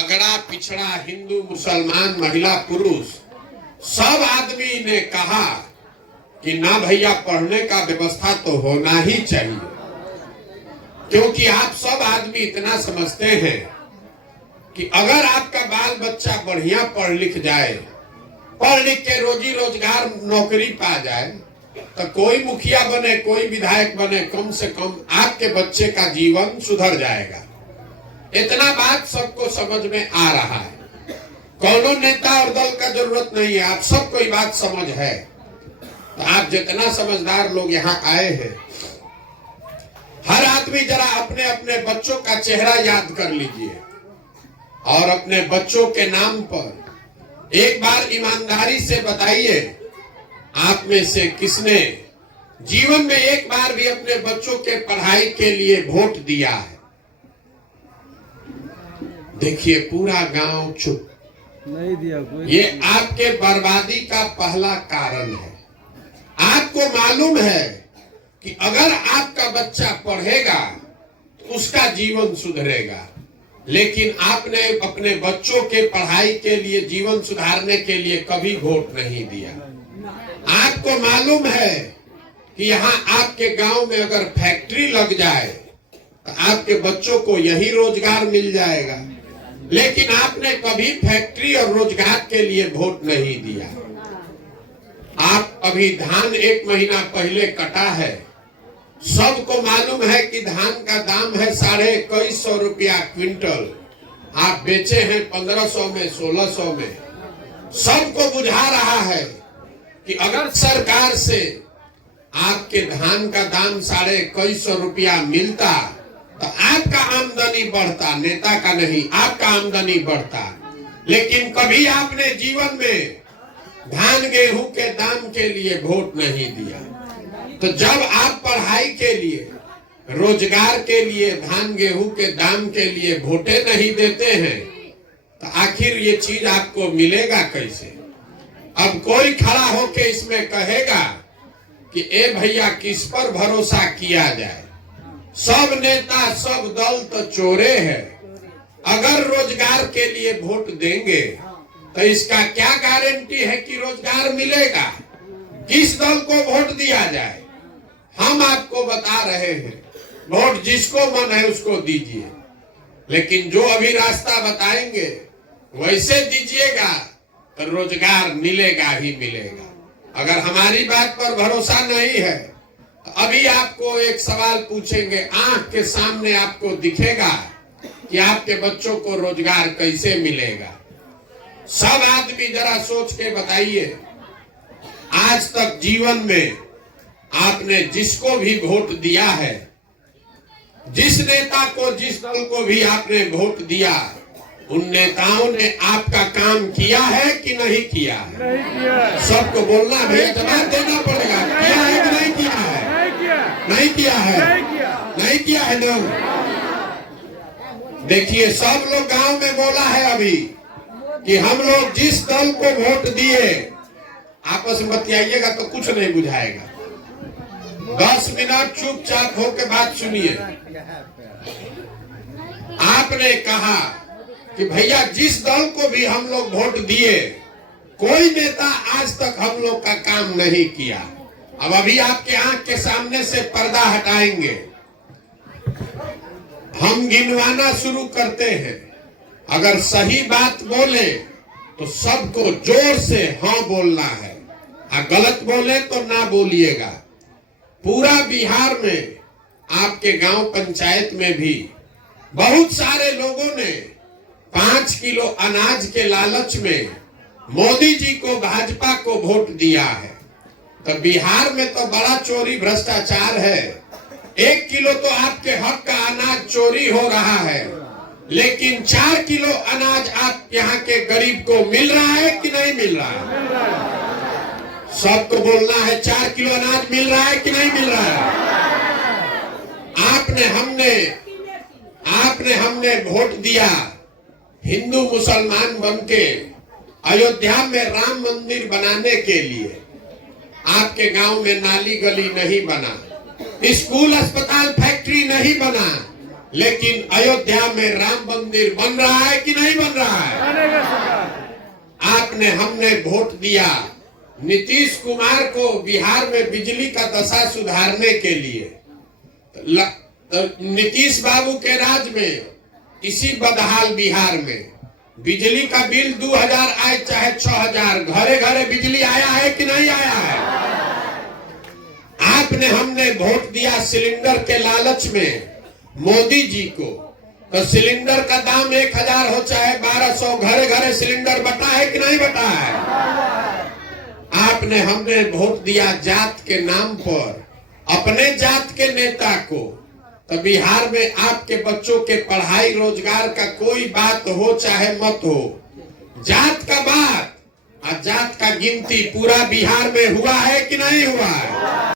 अगड़ा पिछड़ा, हिंदू मुसलमान, महिला पुरुष, सब आदमी ने कहा कि ना भैया पढ़ने का व्यवस्था तो होना ही चाहिए, क्योंकि आप सब आदमी इतना समझते हैं कि अगर आपका बाल बच्चा बढ़िया पढ़ लिख जाए, पढ़ लिख के रोजी रोजगार नौकरी पा जाए, तो कोई मुखिया बने, कोई विधायक बने, कम से कम आपके बच्चे का जीवन सुधर जाएगा। इतना बात सबको समझ में आ रहा है। कौनो नेता और दल का जरूरत नहीं है, आप सबको ये बात समझ है। तो आप जितना समझदार लोग यहाँ आए हैं, हर आदमी जरा अपने अपने बच्चों का चेहरा याद कर लीजिए और अपने बच्चों के नाम पर एक बार ईमानदारी से बताइए, आप में से किसने जीवन में एक बार भी अपने बच्चों के पढ़ाई के लिए वोट दिया है? देखिए पूरा गांव चुप, नहीं दिया कोई। ये आपके बर्बादी का पहला कारण है। आपको मालूम है कि अगर आपका बच्चा पढ़ेगा तो उसका जीवन सुधरेगा, लेकिन आपने अपने बच्चों के पढ़ाई के लिए, जीवन सुधारने के लिए कभी वोट नहीं दिया। आपको मालूम है कि यहाँ आपके गांव में अगर फैक्ट्री लग जाए तो आपके बच्चों को यही रोजगार मिल जाएगा, लेकिन आपने कभी फैक्ट्री और रोजगार के लिए वोट नहीं दिया। आप अभी धान 1 महीना पहले कटा है, सबको मालूम है कि धान का दाम है 2150 रुपया क्विंटल, आप बेचे हैं 1500 में, 1600 में। सबको बुझा रहा है कि अगर सरकार से आपके धान का दाम 2150 रुपया मिलता तो आपका आमदनी बढ़ता, नेता का नहीं, आपका आमदनी बढ़ता। लेकिन कभी आपने जीवन में धान गेहूं के दाम के लिए वोट नहीं दिया। तो जब आप पढ़ाई के लिए, रोजगार के लिए, धान गेहूं के दाम के लिए वोटे नहीं देते हैं तो आखिर ये चीज आपको मिलेगा कैसे? अब कोई खड़ा होके इसमें कहेगा कि ए भैया किस पर भरोसा किया जाए, सब नेता सब दल तो चोरे हैं। अगर रोजगार के लिए वोट देंगे तो इसका क्या गारंटी है कि रोजगार मिलेगा? किस दल को वोट दिया जाए? हम आपको बता रहे हैं, वोट जिसको मन है उसको दीजिए, लेकिन जो अभी रास्ता बताएंगे वैसे दीजिएगा तो रोजगार मिलेगा ही मिलेगा। अगर हमारी बात पर भरोसा नहीं है तो अभी आपको एक सवाल पूछेंगे, आंख के सामने आपको दिखेगा कि आपके बच्चों को रोजगार कैसे मिलेगा। सब आदमी जरा सोच के बताइए, आज तक जीवन में आपने जिसको भी वोट दिया है, जिस नेता को, जिस दल को भी आपने वोट दिया, उन नेताओं ने आपका काम किया है कि नहीं किया है? नहीं किया। सबको बोलना है, जवाब देना पड़ेगा, किया है कि नहीं किया है? नहीं किया है, नहीं किया है ना। देखिए सब लोग गांव में बोला है अभी कि हम लोग जिस दल को वोट दिए, आपस में बतियाइएगा तो कुछ नहीं बुझाएगा। 10 मिनट चुपचाप होकर बात सुनिए। आपने कहा कि भैया जिस दल को भी हम लोग वोट दिए, कोई नेता आज तक हम लोग का काम नहीं किया। अब अभी आपके आंख के सामने से पर्दा हटाएंगे, हम गिनवाना शुरू करते हैं। अगर सही बात बोले तो सबको जोर से हाँ बोलना है, और गलत बोले तो ना बोलिएगा। पूरा बिहार में, आपके गांव पंचायत में भी बहुत सारे लोगों ने 5 किलो अनाज के लालच में मोदी जी को, भाजपा को वोट दिया है। तो बिहार में तो बड़ा चोरी भ्रष्टाचार है। 1 किलो तो आपके हक का अनाज चोरी हो रहा है, लेकिन 4 किलो अनाज आप यहाँ के गरीब को मिल रहा है कि नहीं मिल रहा है? सबको बोलना है, 4 किलो अनाज मिल रहा है कि नहीं मिल रहा है? आपने हमने वोट दिया हिंदू मुसलमान बनके अयोध्या में राम मंदिर बनाने के लिए। आपके गांव में नाली गली नहीं बना, स्कूल अस्पताल फैक्ट्री नहीं बना, लेकिन अयोध्या में राम मंदिर बन रहा है कि नहीं बन रहा है? बनेगा सरकार। आपने हमने वोट दिया नीतीश कुमार को बिहार में बिजली का दशा सुधारने के लिए। तो नीतीश बाबू के राज में इसी बदहाल बिहार में बिजली का बिल 2000 आए चाहे 6000, घरे घरे बिजली आया है कि नहीं आया है? आपने हमने वोट दिया सिलेंडर के लालच में मोदी जी को, तो सिलेंडर का दाम 1000 हो चाहे 1200, घरे घरे सिलेंडर बटा है कि नहीं बटा है? आपने हमने वोट दिया जात के नाम पर अपने जात के नेता को, तो बिहार में आपके बच्चों के पढ़ाई रोजगार का कोई बात हो चाहे मत हो, जात का बात और जात का गिनती पूरा बिहार में हुआ है कि नहीं हुआ है?